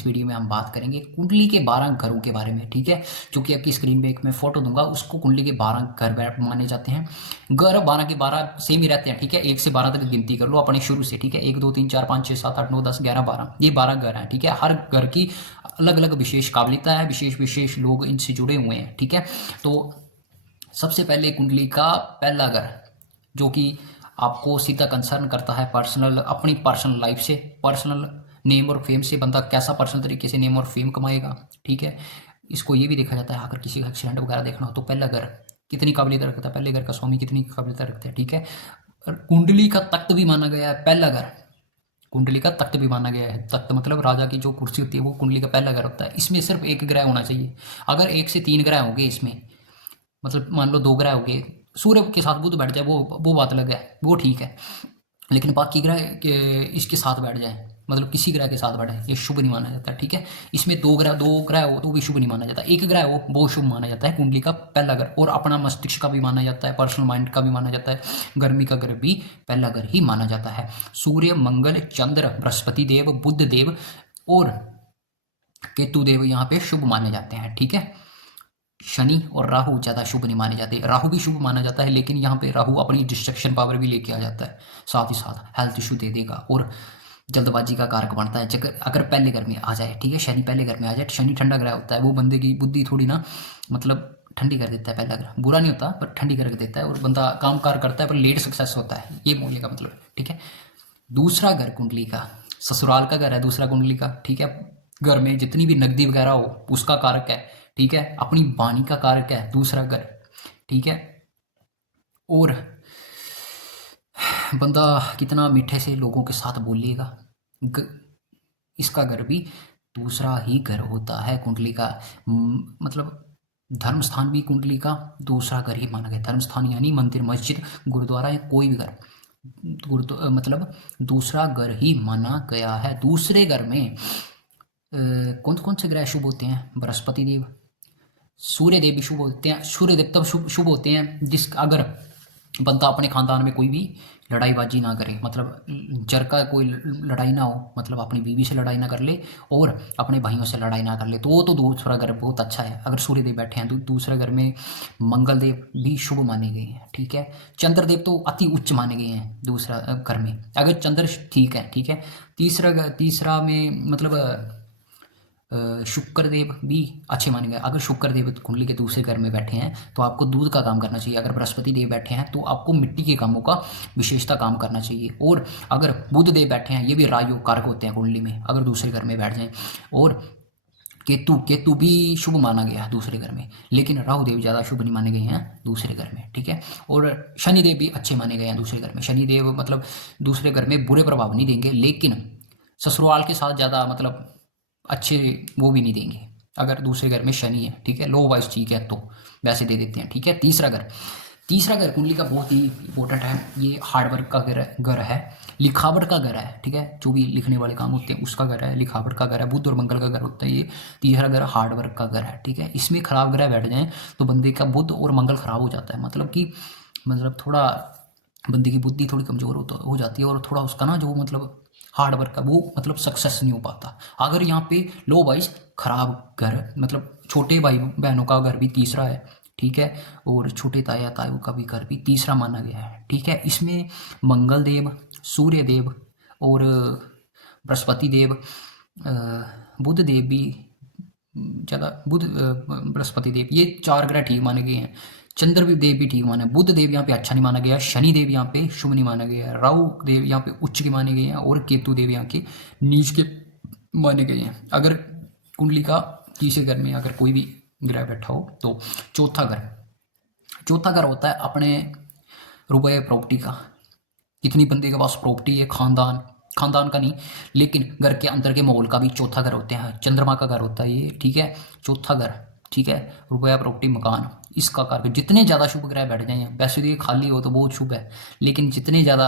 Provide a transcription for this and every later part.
इस वीडियो में हम बात करेंगे कुंडली के 12 घरों के बारे में। ठीक है, जो कि आपकी स्क्रीन पे एक मैं फोटो दूंगा, उसको कुंडली के 12 घर माने जाते हैं। घर 12 के 12 सेम ही रहते हैं। ठीक है, 1 से 12 तक गिनती कर लो अपने शुरू से। ठीक है, 1 2 3 4 5 6 7 8 9 10 11 12, ये 12 घर हैं। ठीक है, हर घर की अलग अलग विशेष काबिलियता है, विशेष विशेष लोग इनसे जुड़े हुए हैं। ठीक है, तो सबसे पहले कुंडली का पहला घर, जो कि आपको सीधा कंसर्न करता है पर्सनल, अपनी पर्सनल लाइफ से, पर्सनल नेम और फेम से। बंदा कैसा पर्सनल तरीके से नेम और फेम कमाएगा। ठीक है, इसको ये भी देखा जाता है, अगर किसी का एक्सीडेंट वगैरह देखना हो तो पहला घर कितनी काबिलियत रखता है, पहले घर का स्वामी कितनी काबिलियत रखते हैं। ठीक है, और कुंडली का तख्त भी माना गया है पहला घर। कुंडली का तख्त भी माना गया है। तख्त मतलब राजा की जो कुर्सी होती है, वो कुंडली का पहला घर होता है। इसमें सिर्फ एक ग्रह होना चाहिए। अगर 1 से 3 ग्रह होंगे इसमें, मतलब मान लो 2 ग्रह हो गए, सूर्य के साथ बुध बैठ जाए वो बात अलग है, वो ठीक है। लेकिन बाकी ग्रह इसके साथ बैठ जाए, मतलब किसी ग्रह के साथ बैठे, ये शुभ नहीं माना जाता। ठीक है, इसमें दो ग्रह हो तो भी शुभ नहीं माना जाता, एक ग्रह हो वो शुभ माना जाता है। कुंडली का पहला घर, और अपना मस्तिष्क का भी माना जाता है, पर्सनल माइंड का भी माना जाता है, गर्मी का घर भी पहला घर ही माना जाता है। सूर्य, मंगल, चंद्र, बृहस्पति देव, बुध देव और केतु देव यहाँ पे शुभ माने जाते हैं। ठीक है, शनि और राहु ज़्यादा शुभ नहीं माने जाते। राहु भी शुभ माना जाता है, लेकिन यहाँ पे राहु अपनी डिस्ट्रक्शन पावर भी लेके आ जाता है, साथ ही साथ हेल्थ इशू दे देगा और जल्दबाजी का कारक बनता है। अगर पहले घर में आ जाए, ठीक है, शनि पहले घर में आ जाए, शनि ठंडा ग्रह होता है, वो बंदे की बुद्धि थोड़ी ना, मतलब ठंडी कर देता है। पहला ग्रह बुरा नहीं होता, पर ठंडी कर देता है, और बंदा काम कार करता है पर लेट सक्सेस होता है, ये बोलने का मतलब। ठीक है, दूसरा घर कुंडली का ससुराल का घर है, दूसरा कुंडली का। ठीक है, घर में जितनी भी नकदी वगैरह हो उसका कारक है। ठीक है, अपनी वाणी का कारक है दूसरा घर। ठीक है, और बंदा कितना मीठे से लोगों के साथ बोलेगा, इसका घर भी दूसरा ही घर होता है कुंडली का। मतलब धर्म स्थान भी कुंडली का दूसरा घर ही माना गया। धर्म स्थान यानी मंदिर, मस्जिद, गुरुद्वारा या कोई भी घर, मतलब दूसरा घर ही माना गया है। दूसरे घर में कौन कौन से ग्रह शुभ होते हैं? बृहस्पति देव, सूर्य देव भी शुभ होते हैं। सूर्य देव तब शुभ होते हैं जिस, अगर बंदा अपने खानदान में कोई भी लड़ाईबाजी ना करे, मतलब जर का कोई लड़ाई ना हो, मतलब अपनी बीवी से लड़ाई ना कर ले और अपने भाइयों से लड़ाई ना कर ले, तो वो तो दूसरा घर बहुत अच्छा है। अगर सूर्य देव बैठे हैं तो दूसरे घर में मंगल देव भी शुभ माने गए हैं। ठीक है, चंद्रदेव तो अति उच्च माने गए हैं दूसरा घर में, अगर चंद्र ठीक है। ठीक है, तीसरा में मतलब शुक्र देव भी अच्छे माने गए। अगर शुक्र देव कुंडली के दूसरे घर में बैठे हैं तो आपको दूध का काम करना चाहिए। अगर बृहस्पति देव बैठे हैं तो आपको मिट्टी के कामों का विशेषता काम करना चाहिए। और अगर बुध देव बैठे हैं, ये भी राजयोग कारक होते हैं कुंडली में, अगर दूसरे घर में बैठ जाएं। और केतु भी शुभ माना गया है दूसरे घर में, लेकिन राहु देव ज़्यादा शुभ नहीं माने गए हैं दूसरे घर में। ठीक है, और शनिदेव भी अच्छे माने गए हैं दूसरे घर में। शनिदेव मतलब दूसरे घर में बुरे प्रभाव नहीं देंगे, लेकिन ससुराल के साथ ज़्यादा मतलब अच्छे वो भी नहीं देंगे अगर दूसरे घर में शनि है। ठीक है, लो वाइज ठीक है तो वैसे दे देते हैं। ठीक है, तीसरा घर कुंडली का बहुत ही इंपॉर्टेंट है। ये हार्डवर्क का घर है, लिखावट का घर है। ठीक है, जो भी लिखने वाले काम होते हैं उसका घर है, लिखावट का घर है। बुध और मंगल का घर होता है ये। तीसरा घर हार्डवर्क का घर है। ठीक है, इसमें खराब ग्रह बैठ जाएं तो बंदे का बुध और मंगल खराब हो जाता है, मतलब थोड़ा बंदे की बुद्धि थोड़ी कमज़ोर हो जाती है, और थोड़ा उसका ना जो मतलब हार्ड वर्क का वो मतलब सक्सेस नहीं हो पाता। अगर यहाँ पे लो वाइज खराब घर, मतलब छोटे भाई बहनों का घर भी तीसरा है। ठीक है, और छोटे ताया तायों का भी घर भी तीसरा माना गया है। ठीक है, इसमें मंगल देव, सूर्य देव और बृहस्पति देव, बुध देव भी ज़्यादा, बुध बृहस्पति देव, ये 4 ग्रह ठीक माने गए हैं। चंद्र भी देव भी ठीक माना है। बुध देव यहाँ पे अच्छा नहीं माना गया, शनि देव यहाँ पे शुभ नहीं माना गया है, राहु देव यहाँ पे उच्च के माने गए हैं, और केतु देव यहाँ के नीच के माने गए हैं। अगर कुंडली का तीसरे घर में अगर कोई भी ग्रह बैठा हो तो चौथा घर होता है अपने रुपये प्रॉपर्टी का। कितनी बंदे के पास प्रॉपर्टी है, खानदान का नहीं, लेकिन घर के अंदर के माहौल का भी चौथा घर होते हैं। चंद्रमा का घर होता है ये। ठीक है, चौथा घर। ठीक है, रुपया, प्रॉपर्टी, मकान, इसका कारक जितने ज़्यादा शुभ ग्रह बैठ जाएं, वैसे तो ये खाली हो तो बहुत शुभ है, लेकिन जितने ज़्यादा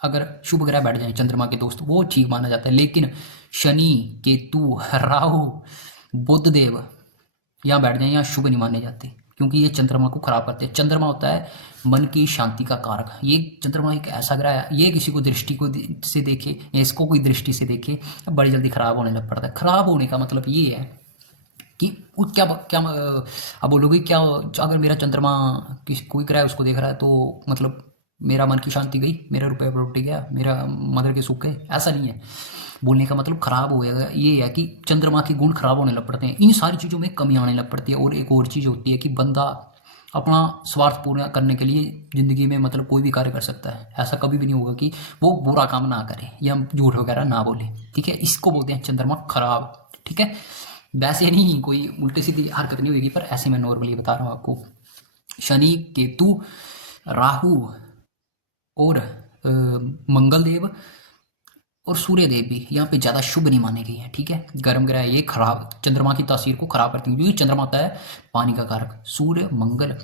अगर शुभ ग्रह बैठ जाएं चंद्रमा के दोस्त, वो ठीक माना जाता है। लेकिन शनि, केतु, राहु, बुध देव यहाँ बैठ जाएं, यहाँ शुभ नहीं माने जाते। क्योंकि ये चंद्रमा को खराब करते हैं। चंद्रमा होता है मन की शांति का कारक। ये चंद्रमा एक ऐसा ग्रह है, ये किसी को दृष्टि को से देखे या इसको कोई दृष्टि से देखे बड़ी जल्दी खराब होने लग पड़ता है। खराब होने का मतलब ये है कि वो क्या क्या अब बोलोगे क्या, अगर मेरा चंद्रमा किसी कोई ग्रह उसको देख रहा है तो मतलब मेरा मन की शांति गई, मेरा रुपया प्रॉपर्टी गया, मेरा मदर के सुख गए? ऐसा नहीं है। बोलने का मतलब खराब हो गया ये है कि चंद्रमा के गुण खराब होने लग पड़ते हैं, इन सारी चीज़ों में कमी आने लग पड़ती है। और एक और चीज़ होती है कि बंदा अपना स्वार्थ पूरा करने के लिए ज़िंदगी में मतलब कोई भी कार्य कर सकता है। ऐसा कभी भी नहीं होगा कि वो बुरा काम ना करे या झूठ वगैरह ना बोले, ठीक है। इसको बोलते हैं चंद्रमा खराब, ठीक है। वैसे नहीं कोई उल्टी सीधी हरकत नहीं होगी, पर ऐसे मैं नॉर्मली बता रहा हूँ आपको। शनि, केतु, राहु और मंगल देव और सूर्य देव भी यहाँ पे ज़्यादा शुभ नहीं माने गए हैं, ठीक है। गर्म ग्रह ये खराब चंद्रमा की तासीर को खराब करती है, क्योंकि चंद्रमा होता है पानी का कारक। सूर्य, मंगल,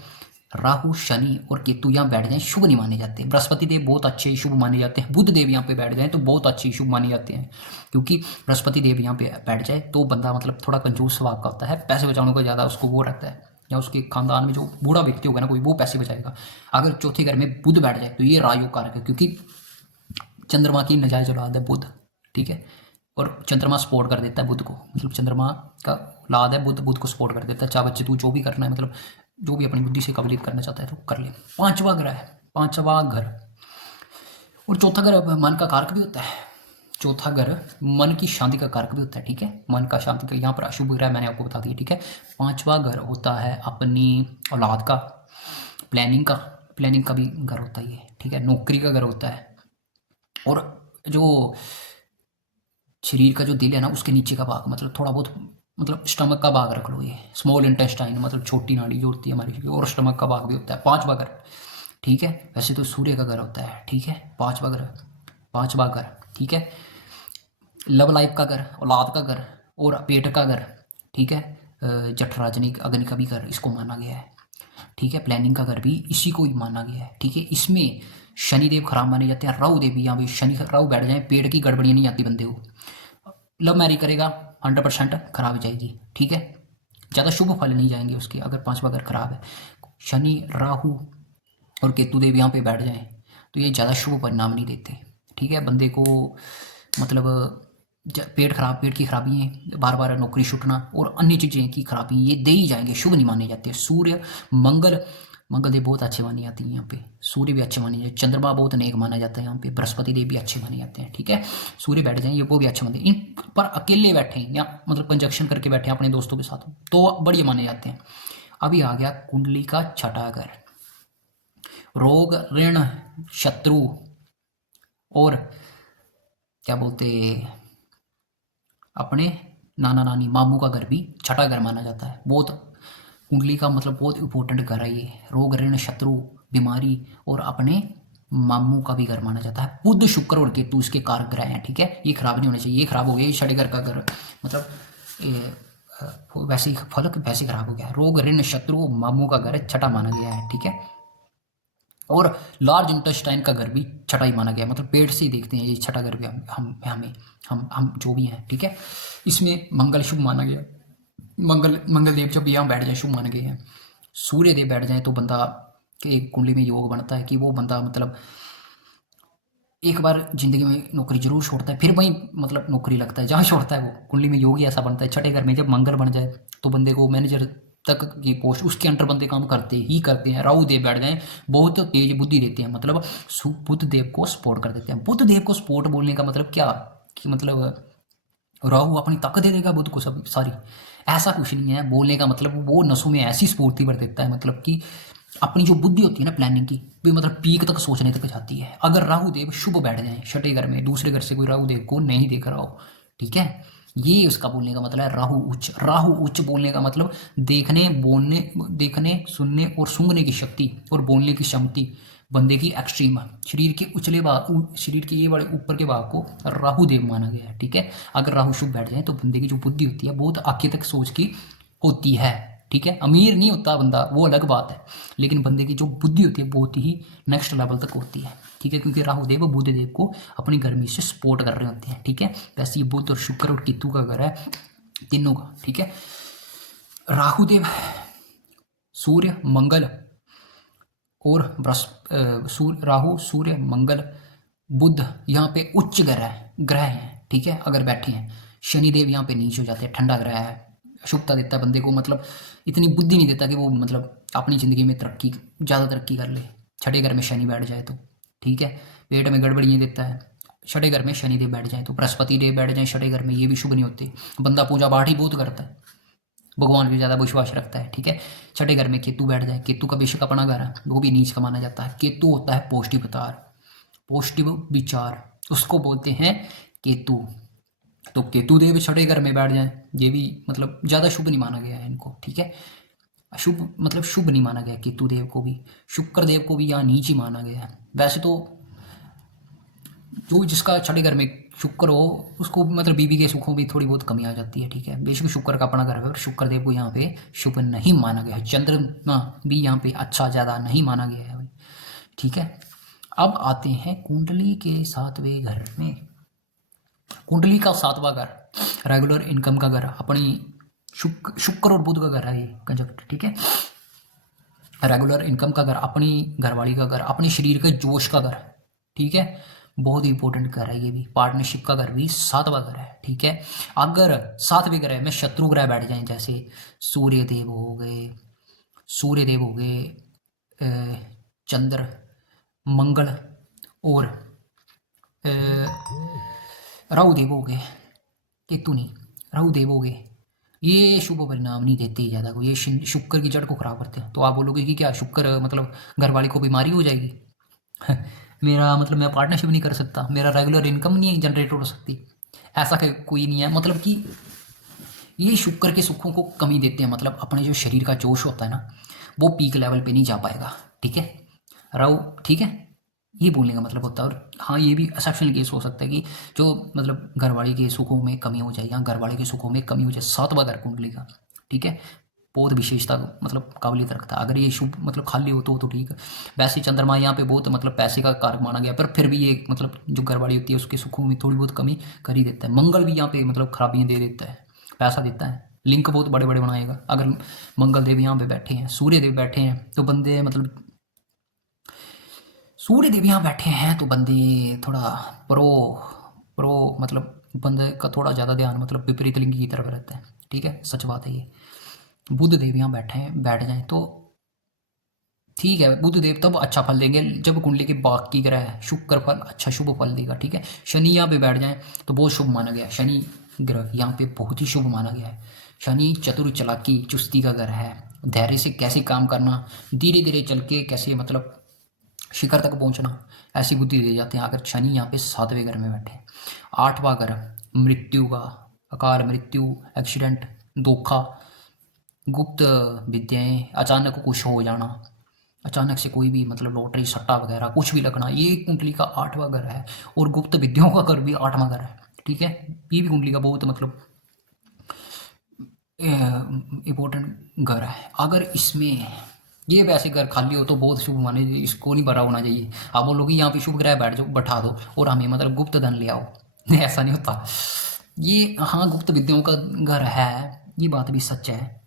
राहु, शनि और केतु यहाँ बैठ जाएं शुभ नहीं माने जाते। बृहस्पति देव बहुत अच्छे शुभ माने जाते हैं। बुध देव यहाँ पे बैठ जाए तो बहुत अच्छे शुभ माने जाते हैं, क्योंकि बृहस्पति देव यहाँ पे बैठ जाए तो बंदा मतलब थोड़ा कंजूस स्वभाव का होता है, पैसे बचाने का ज़्यादा उसको वो रहता है, या उसके खानदान में जो बूढ़ा व्यक्ति होगा ना कोई, वो पैसे बचाएगा। अगर चौथे घर में बुध बैठ जाए तो ये राजयोग कारक है, क्योंकि चंद्रमा की नजायज औलाद है बुध, ठीक है। और चंद्रमा सपोर्ट कर देता है बुध को, मतलब चंद्रमा का औलाद है बुध, बुध को सपोर्ट कर देता है। चाहे बच्चे तू जो भी करना है, मतलब जो भी अपनी बुद्धि से काबिलियत करना चाहता है तो कर ले। पांचवा ग्रह है, पांचवा घर और चौथा घर मन का कारक भी होता है। चौथा घर मन की शांति का कारक भी होता है, ठीक है। मन का शांति का यहाँ पर अशुभ ग्रह मैंने आपको बता दिया, ठीक है। पांचवा घर होता है अपनी औलाद का, प्लानिंग का, प्लानिंग का भी घर होता है ये, ठीक है। नौकरी का घर होता है। और जो शरीर का जो दिल है ना उसके नीचे का भाग, मतलब थोड़ा बहुत मतलब स्टमक का भाग रख लो, ये स्मॉल इंटेस्टाइन मतलब छोटी नाड़ी जो होती है हमारी, और स्टमक का भाग भी होता है। पांचवा घर, ठीक है। वैसे तो सूर्य का घर होता है, ठीक है। पांचवा घर, पांचवा घर, ठीक है। लव लाइफ का घर, औलाद का घर और पेट का घर, ठीक है। जठराजनिक अग्नि का भी घर इसको माना गया है, ठीक है। प्लानिंग का घर भी इसी को ही माना गया है, ठीक है। इसमें शनिदेव खराब माने जाते हैं। राहु देव भी यहाँ भी, शनि राहु बैठ जाए पेड़ की गड़बड़ियाँ नहीं आती बंदे को। लव मैरिज करेगा 100% खराब हो जाएगी, ठीक है। ज़्यादा शुभ फल नहीं जाएंगे उसके अगर पांचवा घर खराब है। शनि, राहु और केतु देव यहाँ पे बैठ जाएं तो ये ज़्यादा शुभ परिणाम नहीं देते, ठीक है। बंदे को मतलब पेट खराब, पेट की खराबी है, बार बार नौकरी छूटना और अन्य चीज़ें की खराबी ये दे ही जाएंगे, शुभ नहीं माने जाते। सूर्य, मंगल, मंगल देव बहुत अच्छे माने जाते हैं यहाँ पे। सूर्य भी अच्छे माने जाते हैं। चंद्रमा बहुत नेक माना जाता है यहाँ पे। बृहस्पति देव भी अच्छे माने जाते हैं, ठीक है। सूर्य बैठ जाए ये वो भी अच्छे मानते हैं। इन पर अकेले बैठे हैं या मतलब कंजक्शन करके बैठे हैं अपने दोस्तों के साथ तो बढ़िया माने जाते हैं। अभी आ गया कुंडली का छठा घर। रोग, ऋण, शत्रु और क्या बोलते अपने नाना नानी मामू का घर भी छठा घर माना जाता है। बहुत कुंडली का मतलब बहुत इंपॉर्टेंट घर है ये। रोग, ऋण, शत्रु, बीमारी और अपने मामू का भी घर माना जाता है। बुध, शुक्र और केतु इसके कारक ग्रह हैं, ठीक है। ये खराब नहीं होने चाहिए, ये खराब हो गया, ये छठे घर का घर मतलब वैसे ही फलक वैसे खराब हो गया। रोग, ऋण, शत्रु, मामू का घर छठा माना गया है, ठीक है। और लार्ज इंटेस्टाइन का घर भी छठा ही माना गया, मतलब पेट से ही देखते हैं ये छठा घर भी हम जो भी हैं, ठीक है। इसमें मंगल शुभ माना गया। मंगल देव जब यहाँ बैठ जाए शुभ माने गए हैं। सूर्य देव बैठ जाए तो बंदा के एक कुंडली में योग बनता है कि वो बंदा मतलब एक बार जिंदगी में नौकरी जरूर छोड़ता है, फिर वहीं मतलब नौकरी लगता है जहाँ छोड़ता है वो। कुंडली में योग ही ऐसा बनता है। छठे घर में जब मंगल बन जाए तो बंदे को मैनेजर तक की पोस्ट उसके अंडर बंदे काम करते ही करते हैं। राहु देव बैठ जाए बहुत तेज बुद्धि देते हैं, मतलब बुध देव को सपोर्ट कर देते हैं। बुध देव को सपोर्ट बोलने का मतलब क्या कि मतलब राहु अपनी ताकत दे देगा बुध को सब सारी, ऐसा कुछ नहीं है। बोलने का मतलब वो नसों में ऐसी स्फूर्ति भर देता है, मतलब कि अपनी जो बुद्धि होती है ना प्लानिंग की भी मतलब पीक तक सोचने तक जाती है। अगर राहु देव शुभ बैठ जाए छठे घर में, दूसरे घर से कोई राहु देव को नहीं देख रहा हो, ठीक है। ये उसका बोलने का मतलब है राहु उच्च। राहु उच्च बोलने का मतलब देखने, बोलने, देखने, सुनने और सूंघने की शक्ति और बोलने की क्षमता बंदे की एक्सट्रीम। शरीर के उचले भाग, शरीर के ये बड़े ऊपर के भाग को राहु देव माना गया है, ठीक है। अगर राहु शुभ बैठ जाए तो बंदे की जो बुद्धि होती है बहुत आगे तक सोच की होती है, ठीक है। अमीर नहीं होता बंदा, वो अलग बात है, लेकिन बंदे की जो बुद्धि होती है बहुत ही नेक्स्ट लेवल तक होती है, ठीक है। क्योंकि राहु देव बुध देव को अपनी गर्मी से सपोर्ट कर रहे होते हैं, ठीक है। वैसे ही बुध और शुक्र और केतु का घर है तीनों का, ठीक है। राहु देव सूर्य मंगल और सूर्य राहु सूर्य मंगल बुध यहाँ पे उच्च ग्रह हैं, ठीक है, अगर बैठे हैं। शनिदेव यहाँ पे नीच हो जाते हैं, ठंडा ग्रह है, अशुभता देता है बंदे को, मतलब इतनी बुद्धि नहीं देता कि वो मतलब अपनी ज़िंदगी में ज़्यादा तरक्की कर ले। छठे घर में शनि बैठ जाए तो ठीक है, पेट में गड़बड़ियाँ देता है। छठे घर में शनिदेव बैठ जाए तो, बृहस्पति देव बैठ जाए छठे घर में, ये भी शुभ नहीं होते। बंदा पूजा पाठ ही बहुत करता है, भगवान पे ज़्यादा विश्वास रखता है, ठीक है। छठे घर में केतु बैठ जाए, केतु का बेशक अपना घर है, वो भी नीच का माना जाता है। केतु होता है पॉजिटिव अवतार, पॉजिटिव विचार, उसको बोलते हैं केतु। तो केतु देव छठे घर में बैठ जाए, ये भी मतलब ज़्यादा शुभ नहीं माना गया है इनको, ठीक है। अशुभ मतलब शुभ नहीं माना गया केतु देव को भी। शुक्र देव को भी यहाँ नीच ही माना गया है। वैसे तो जो जिसका छठे घर में शुक्र हो उसको मतलब बीबी के सुखों भी थोड़ी बहुत कमी आ जाती है, ठीक है। बेशक शुक्र का अपना घर है, और शुक्र देव को यहाँ पे शुभ नहीं माना गया है। चंद्रमा भी यहाँ पे अच्छा ज़्यादा नहीं माना गया है भाई, ठीक है। अब आते हैं कुंडली के सातवें घर में। कुंडली का सातवां घर रेगुलर इनकम का घर, अपनी शुक्र और बुध का घर है ये कंजक्ट, ठीक है। रेगुलर इनकम का घर, अपनी घरवाली का घर, अपने शरीर के जोश का घर, ठीक है। बहुत इंपॉर्टेंट घर है ये भी। पार्टनरशिप का घर भी सातवां घर है, ठीक है। अगर सातवें ग्रह में शत्रु ग्रह बैठ जाएं, जैसे सूर्यदेव हो गए, सूर्यदेव हो गए, चंद्र, मंगल और राहु देव हो गए, केतु नहीं, राहु देव हो गए, ये शुभ परिणाम नहीं देते ज़्यादा को। ये शुक्र की जड़ को खराब करते हैं। तो आप बोलोगे कि क्या शुक्र मतलब घर वाले को बीमारी हो जाएगी? मेरा मतलब मैं पार्टनरशिप नहीं कर सकता, मेरा रेगुलर इनकम नहीं जनरेट हो सकती, ऐसा कोई नहीं है। मतलब कि ये शुक्र के सुखों को कमी देते हैं, मतलब अपने जो शरीर का जोश होता है ना, वो पीक लेवल पे नहीं जा पाएगा, ठीक है। राहु, ठीक है, ये बोलने का मतलब होता है। और हाँ, ये भी एक्सेप्शनल केस हो सकता है कि जो मतलब घरवाली के सुखों में कमी हो जाए, या घरवाले के सुखों में कमी हो जाए, सातवां घर कुंडली का, ठीक है, बहुत विशेषता मतलब काबिलियत रखता है। अगर ये शुभ मतलब खाली हो तो ठीक है। वैसे चंद्रमा यहाँ पे बहुत मतलब पैसे का कारक माना गया, पर फिर भी ये मतलब जो घरवाली होती है उसके सुखों में थोड़ी बहुत कमी कर ही देता है। मंगल भी यहाँ पे मतलब खराबियाँ दे देता है, पैसा देता है, लिंक बहुत बड़े बड़े बनाएगा। अगर मंगल देव यहाँ पे बैठे हैं, सूर्य देव बैठे हैं, तो बंदे मतलब सूर्य देव यहाँ बैठे हैं तो बंदे थोड़ा प्रो प्रो मतलब बंदे का थोड़ा ज़्यादा ध्यान मतलब विपरीत लिंग की तरफ रहता है, ठीक है, सच बात है ये। बुध देव यहाँ बैठ जाएं तो ठीक है, बुध देव तब अच्छा फल देंगे जब कुंडली के बाकी ग्रह शुक्र फल अच्छा शुभ फल देगा, ठीक है। शनि यहाँ पे बैठ जाएं तो बहुत शुभ माना गया है। शनि ग्रह यहाँ पे बहुत ही शुभ माना गया है। शनि चतुर चालाकी चुस्ती का ग्रह है, धैर्य से कैसे काम करना, धीरे धीरे चल के कैसे मतलब शिखर तक पहुंचना, ऐसी बुद्धि दे जाते हैं अगर शनि यहाँ पे सातवें घर में बैठे। आठवां घर मृत्यु का, अकाल मृत्यु, एक्सीडेंट, धोखा, गुप्त विद्याएं, अचानक कुछ हो जाना, अचानक से कोई भी मतलब लॉटरी सट्टा वगैरह कुछ भी लगना, ये कुंडली का आठवां घर है। और गुप्त विद्याओं का घर भी आठवां घर है, ठीक है। ये भी कुंडली का बहुत मतलब इम्पोर्टेंट घर है। अगर इसमें ये वैसे घर खाली हो तो बहुत शुभ माने, इसको नहीं भरा होना चाहिए। आप बोलोगे यहाँ पे शुभ ग्रह बैठ जाओ बैठा दो और हमें मतलब गुप्त धन ले आओ, ऐसा नहीं होता ये। हाँ, गुप्त विद्याओं का घर है, ये बात भी सच है।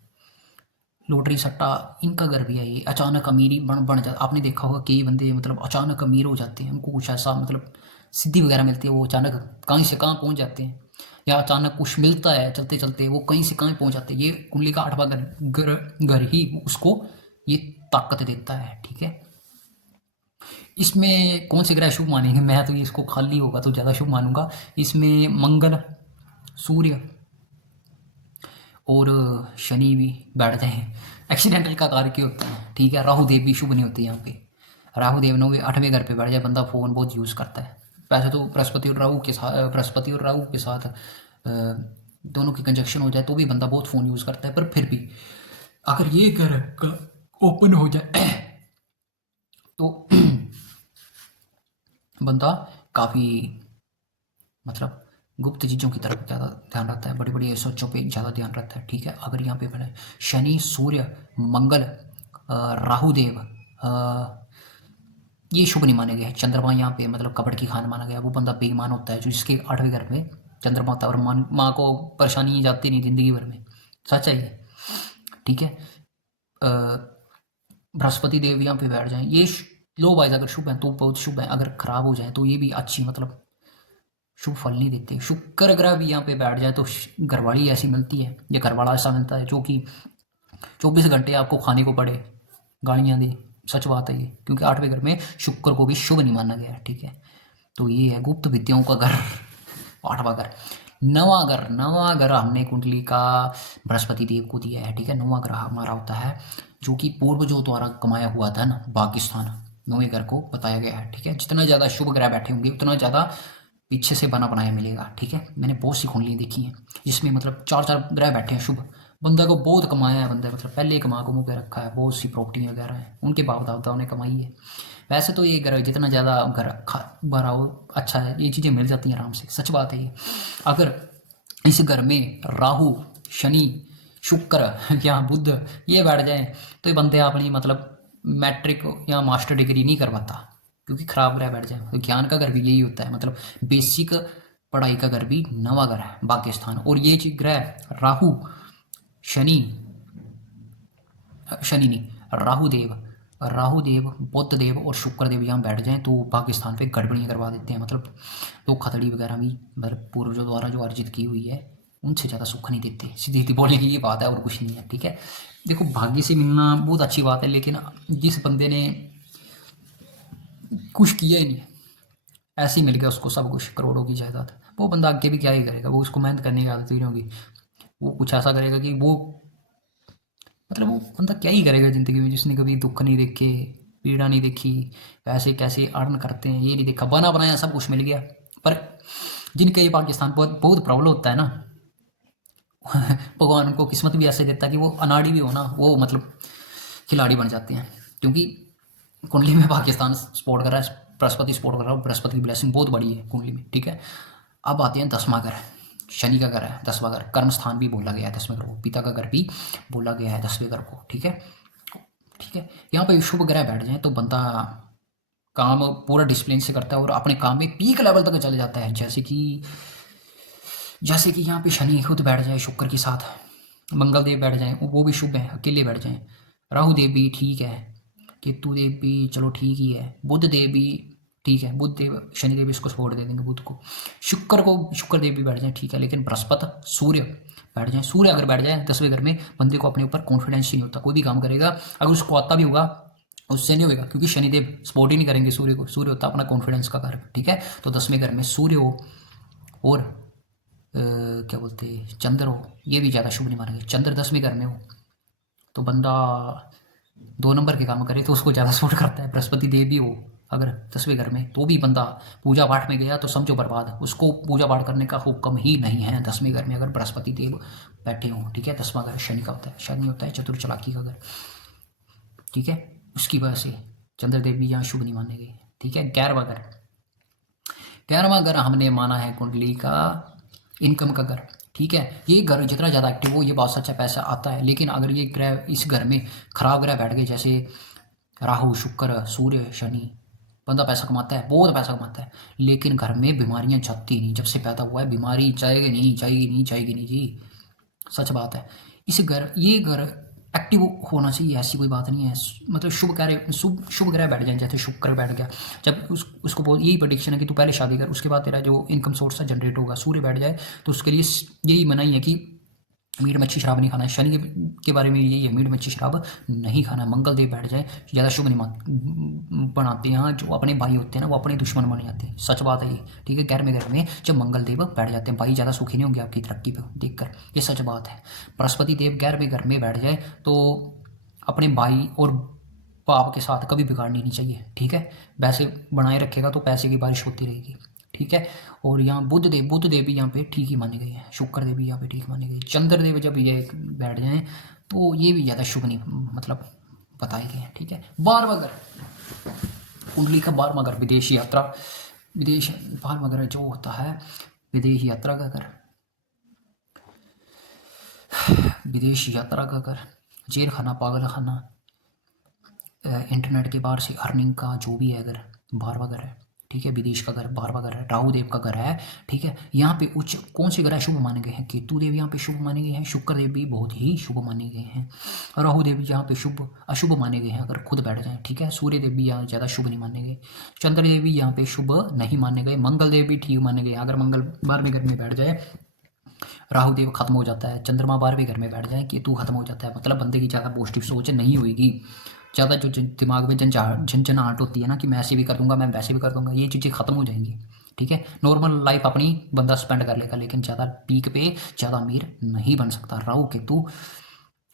लॉटरी सट्टा इनका घर भी है ये। अचानक अमीरी बन जाता, आपने देखा होगा कई बंदे मतलब अचानक अमीर हो जाते हैं, उनको कुछ ऐसा मतलब सिद्धि वगैरह मिलती है, वो अचानक कहीं से कहाँ पहुँच जाते हैं, या अचानक कुछ मिलता है चलते चलते वो कहीं से कहाँ पहुँच जाते हैं। ये कुंडली का आठवां घर ही उसको ये ताकत देता है, ठीक है। इसमें कौन से ग्रह शुभ मानेंगे? मैं तो इसको खाली होगा तो ज़्यादा शुभ मानूंगा। इसमें मंगल, सूर्य और शनि भी बैठ जाए, एक्सीडेंटल का कार्य क्यों होता है, ठीक है। राहु देव भी शुभ नहीं होते यहाँ पे। राहु देव ने आठवें घर पे बैठ जाए, बंदा फ़ोन बहुत यूज़ करता है। वैसे तो बृहस्पति और राहु के साथ दोनों की कंजक्शन हो जाए तो भी बंदा बहुत फ़ोन यूज़ करता है, पर फिर भी अगर ये घर का ओपन हो जाए तो बंदा काफ़ी मतलब गुप्त चीज़ों की तरफ ज़्यादा ध्यान रखता है, बड़ी बड़ी सोचों पे ज़्यादा ध्यान रखता है, ठीक है। अगर यहाँ पे बने शनि, सूर्य, मंगल, राहु देव, ये शुभ नहीं माने गए। चंद्रमा यहाँ पे मतलब कपड़ की खान माना गया, वो बंदा बेईमान होता है जो जिसके आठवें घर में चंद्रमा होता है, और माँ को परेशानी जाती नहीं ज़िंदगी भर में, सच है ये, ठीक है। बृहस्पति देव यहाँ पे बैठ जाएं, ये लो वाइज अगर शुभ है तो बहुत शुभ है, अगर खराब हो जाए तो ये भी अच्छी मतलब शुभ फल नहीं देते। शुक्र ग्रह भी यहाँ पे बैठ जाए तो घरवाली ऐसी मिलती है, ये घरवाला ऐसा मिलता है जो कि 24 घंटे आपको खाने को पड़े, गालियाँ दे। सच बात है ये, क्योंकि 8वें घर में शुक्र को भी शुभ नहीं माना गया है, ठीक है। तो ये है गुप्त विद्याओं का घर 8वां घर। 9वां घर हमने कुंडली का बृहस्पति देव को दिया है, ठीक है। 9वां ग्रह हमारा होता है जो कि पूर्वजों द्वारा कमाया हुआ धन, भाग्यस्थान 9वें घर को बताया गया है, ठीक है। जितना ज़्यादा शुभ ग्रह बैठे होंगे उतना ज़्यादा पीछे से बना बनाया मिलेगा, ठीक है। मैंने बहुत सी कुंडलियाँ देखी हैं जिसमें मतलब 4-4 ग्रह बैठे हैं शुभ, बंदा को बहुत कमाया है, बंदा मतलब पहले ही कमा को मुँह के रखा है, बहुत सी प्रॉपर्टी वगैरह है उनके बाप दादाओं ने कमाई है। वैसे तो ये घर जितना ज़्यादा घर भरा हो अच्छा है, ये चीज़ें मिल जाती हैं आराम से, सच बात है ये। अगर इस घर में राहु, शनि, शुक्र या बुध ये बैठ जाए तो ये बंदे अपनी मतलब मैट्रिक या मास्टर डिग्री नहीं कर पाता, क्योंकि खराब ग्रह बैठ जाए। तो ज्ञान का घर भी यही होता है, मतलब बेसिक पढ़ाई का घर भी 9वां घर है, भाग्य स्थान। और ये ग्रह राहु, शनि, शनि नहीं राहु देव, बुध देव और शुक्र देव यहाँ बैठ जाएं तो पाकिस्तान पे गड़बड़ियाँ करवा देते हैं, मतलब धोखाधड़ी वगैरह भी मतलब पूर्वजों द्वारा जो अर्जित की हुई है उनसे ज़्यादा सुख नहीं देते। सीधी सीधी बोले की ये बात है और कुछ नहीं है, ठीक है। देखो भाग्य से मिलना बहुत अच्छी बात है, लेकिन जिस बंदे ने कुछ किया ही नहीं, ऐसे ही मिल गया उसको सब कुछ, करोड़ों की जायदाद, वो बंदा आगे भी क्या ही करेगा, वो उसको मेहनत करने की आदत ही नहीं होगी। वो कुछ ऐसा करेगा कि वो मतलब वो बंदा क्या ही करेगा ज़िंदगी में, जिसने कभी दुख नहीं देखे, पीड़ा नहीं देखी, पैसे कैसे अर्न करते हैं ये नहीं देखा, बना बनाया सब कुछ मिल गया। पर जिनका ये पाकिस्तान बहुत बहुत प्रॉब्लम होता है ना भगवान उनको किस्मत भी ऐसे देता है कि वो अनाड़ी भी हो ना, वो मतलब खिलाड़ी बन जाते हैं। क्योंकि कुंडली में पाकिस्तान सपोर्ट कर रहा है, बृहस्पति सपोर्ट कर रहा है, बृहस्पति की ब्लेसिंग बहुत बड़ी है कुंडली में, ठीक है। अब आते हैं 10वां घर, शनि का घर है 10वां घर, कर्म स्थान भी बोला गया है 10वें घर को, पिता का घर भी बोला गया है 10वें घर को, ठीक है। ठीक है, यहाँ पे शुभ ग्रह बैठ जाए तो बंदा काम पूरा डिसिप्लिन से करता है और अपने काम में पीक लेवल तक चले जाता है। जैसे कि यहाँ पे शनि खुद बैठ जाए शुक्र के साथ, मंगल देव बैठ जाए वो भी शुभ है, अकेले बैठ जाए, राहु देव भी ठीक है, केतु देव भी चलो ठीक ही है, बुध देव भी ठीक है, बुध देव शनिदेव इसको सपोर्ट दे देंगे बुध को, शुक्र देव भी बैठ जाए ठीक है। लेकिन बृहस्पति सूर्य बैठ जाए, सूर्य अगर बैठ जाए 10वें घर में, बंदे को अपने ऊपर कॉन्फिडेंस ही नहीं होता, कोई भी काम करेगा अगर उसको आता भी होगा उससे नहीं होगा, क्योंकि शनिदेव सपोर्ट ही नहीं करेंगे सूर्य को, सूर्य होता है अपना कॉन्फिडेंस का घर, ठीक है। तो 10वें घर में सूर्य हो और क्या बोलते हैं चंद्र हो, ये भी ज़्यादा शुभ नहीं मानेंगे। चंद्र 10वें घर में हो तो बंदा 2 नंबर के काम करे तो उसको ज़्यादा सपोर्ट करता है। बृहस्पति देव भी हो अगर 10वें घर में तो भी बंदा पूजा पाठ में गया तो समझो बर्बाद, उसको पूजा पाठ करने का हुक्म ही नहीं है 10वें घर में अगर बृहस्पति देव बैठे हों, ठीक है। 10वां घर शनि का होता है, शनि होता है चतुर चालाकी का घर, ठीक है। उसकी वजह से चंद्रदेव भी यहाँ शुभ नहीं माने गए, ठीक है। 11वां घर हमने माना है कुंडली का इनकम का घर, ठीक है। ये घर जितना ज़्यादा एक्टिव हो ये बात सच है, पैसा आता है, लेकिन अगर ये ग्रह इस घर में खराब ग्रह बैठ गए जैसे राहु, शुक्र, सूर्य, शनि, बंदा पैसा कमाता है, बहुत पैसा कमाता है, लेकिन घर में बीमारियां जाती नहीं। जब से पैदा हुआ है बीमारी जाएगी नहीं, जाएगी नहीं, जाएगी नहीं जी, सच बात है। ये घर एक्टिव होना चाहिए, ऐसी कोई बात नहीं है। मतलब शुभ ग्रह बैठ जाए, जैसे शुक्र बैठ गया, जब उसको बोल यही प्रेडिक्शन है कि तू पहले शादी कर, उसके बाद तेरा जो इनकम सोर्स है जनरेट होगा। सूर्य बैठ जाए तो उसके लिए यही मनाही है कि मीट मच्छी शराब नहीं खाना है। शनि के बारे में यही है, मीट मच्छी शराब नहीं खाना है। मंगल देव बैठ जाए ज़्यादा शुभ नहीं बनाते हैं, जो अपने भाई होते हैं ना वो अपने दुश्मन बन जाते हैं, सच बात है ये, ठीक है। घर में जब मंगल देव बैठ जाते हैं भाई ज़्यादा सुखी नहीं होंगे आपकी तरक्की पर देखकर, ये सच बात है। बृहस्पति देव घर में बैठ जाए तो अपने भाई और बाप के साथ कभी बिगाड़नी नहीं चाहिए, ठीक है। वैसे बनाए रखेगा तो पैसे की बारिश होती रहेगी, ठीक है। और यहाँ बुध देव भी यहाँ पे ठीक ही माने गए हैं, शुक्र देव भी यहाँ पे ठीक माने गए। चंद्रदेव जब ये बैठ जाएं तो ये भी ज़्यादा शुभ नहीं मतलब बताए गए हैं, ठीक है। 12वां घर कुंडली का 12वां घर विदेश यात्रा, 12वां घर जो होता है विदेश यात्रा का घर, विदेश यात्रा का घर, जेल खाना, पागल खाना, इंटरनेट के बाहर से अर्निंग का जो भी है अगर 12वां घर है, ठीक है, विदेश का घर, 12वां घर है, राहु देव का घर है। ठीक है, यहाँ पे उच्च कौन से ग्रह शुभ माने गए हैं? केतु देव यहाँ पे शुभ माने गए हैं, शुक्र देव भी बहुत ही शुभ माने गए हैं, राहु देव यहाँ पे शुभ अशुभ माने गए हैं अगर खुद बैठ जाएं। ठीक है, सूर्य देव भी यहाँ ज़्यादा शुभ नहीं माने गए, चंद्र देव भी यहाँ पे शुभ नहीं माने गए, मंगल देव भी ठीक माने गए। अगर मंगल 12वें घर में बैठ जाए, राहु देव खत्म हो जाता है, चंद्रमा 12वें घर में बैठ जाए, केतु खत्म हो जाता है, मतलब बंदे की ज़्यादा पॉजिटिव सोच नहीं होगी, ज़्यादा जो दिमाग में झंझनाहट होती है ना कि मैं ऐसे भी कर दूंगा, मैं वैसे भी कर दूंगा, ये चीज़ें खत्म हो जाएंगी। ठीक है, नॉर्मल लाइफ अपनी बंदा स्पेंड कर लेगा, लेकिन ज़्यादा पीक पे ज़्यादा अमीर नहीं बन सकता। राहु केतु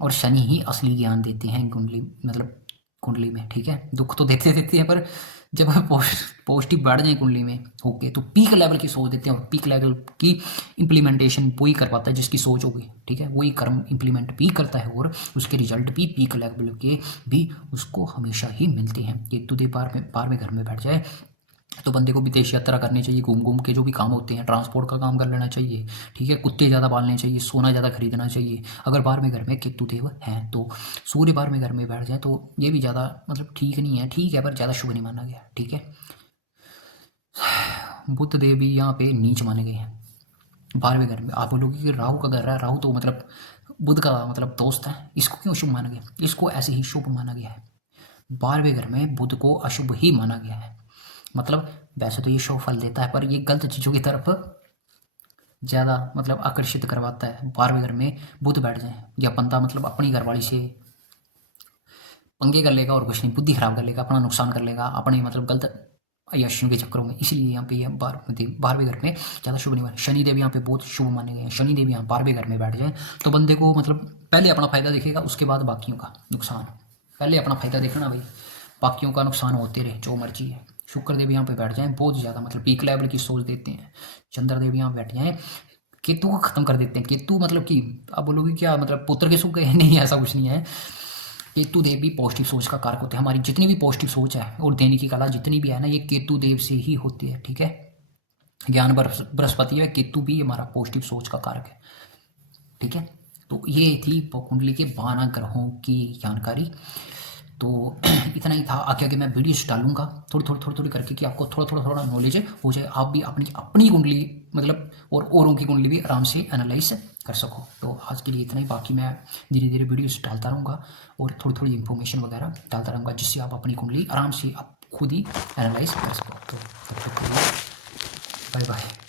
और शनि ही असली ज्ञान देते हैं कुंडली, मतलब कुंडली में। ठीक है, दुख तो देते देते हैं, पर जब पॉजिटिव बढ़ जाए कुंडली में ओके, तो पीक लेवल की सोच देते हैं, और पीक लेवल की इम्प्लीमेंटेशन वही कर पाता है जिसकी सोच होगी। ठीक है, वही कर्म इम्प्लीमेंट भी करता है, और उसके रिजल्ट भी पीक लेवल के भी उसको हमेशा ही मिलते हैं। केतु देव 12वें घर में बैठ जाए तो बंदे को विदेश यात्रा करनी चाहिए, घूम घूम के जो भी काम होते हैं, ट्रांसपोर्ट का काम कर लेना चाहिए। ठीक है, कुत्ते ज़्यादा पालने चाहिए, सोना ज़्यादा खरीदना चाहिए। अगर 12वें घर में केतु देव हैं तो सूर्य 12वें घर में बैठ जाए तो ये भी ज़्यादा मतलब ठीक नहीं है, ठीक है, पर ज़्यादा शुभ नहीं माना गया। ठीक है, बुध देव भी यहाँ पे नीच माने गए हैं 12वें घर में। आप बोलोगे कि राहु का घर है, राहु तो मतलब बुध का मतलब दोस्त है, इसको क्यों शुभ माना गया? इसको ऐसे ही शुभ माना गया है। 12वें घर में बुध को अशुभ ही माना गया है, मतलब वैसे तो ये शुभ फल देता है, पर ये गलत चीज़ों की तरफ ज़्यादा मतलब आकर्षित करवाता है। 12वें घर में बुध बैठ जाए या बंदा मतलब अपनी घरवाली से पंगे कर लेगा और कुछ नहीं, बुद्धि खराब कर लेगा, अपना नुकसान कर लेगा अपने मतलब गलत अय्याशियों के चक्करों में। इसलिए यहाँ पे 12वें घर में ज़्यादा शुभ नहीं माने। शनिदेव यहाँ पे बहुत शुभ माने गए हैं, शनिदेव यहाँ 12वें घर में बैठ जाए तो बंदे को मतलब पहले अपना फायदा देखेगा, उसके बाद बाकियों का नुकसान। पहले अपना फायदा देखना भाई, बाकियों का नुकसान होते रहे, जो मर्जी है। शुक्रदेव यहाँ पे बैठ जाए बहुत ज़्यादा मतलब पीक लेवल की सोच देते हैं। चंद्रदेव यहाँ बैठ जाए, केतु को खत्म कर देते हैं। केतु मतलब कि आप बोलोगे क्या मतलब पुत्र के सुख है? नहीं, ऐसा कुछ नहीं है। केतु देव भी पॉजिटिव सोच का कारक होते हैं। हमारी जितनी भी पॉजिटिव सोच है और देने की कला जितनी भी है ना, ये केतु देव से ही होती है। ठीक है, ज्ञान बृहस्पति है, केतु भी हमारा पॉजिटिव सोच का कारक है। ठीक है, तो ये थी कुंडली के 12 ग्रहों की जानकारी। तो इतना ही था। आगे आगे मैं वीडियोस डालूंगा थोड़ी करके कि आपको थोड़ा नॉलेज हो जाए, आप भी अपनी कुंडली मतलब और औरों की कुंडली भी आराम से एनालाइज कर सको। तो आज के लिए इतना ही, बाकी मैं धीरे धीरे वीडियोस डालता रहूँगा और थोड़ी इन्फॉर्मेशन वगैरह डालता रहूँगा, जिससे आप अपनी कुंडली आराम से आप खुद ही एनालाइज कर सको। तो तब तक के लिए बाय बाय।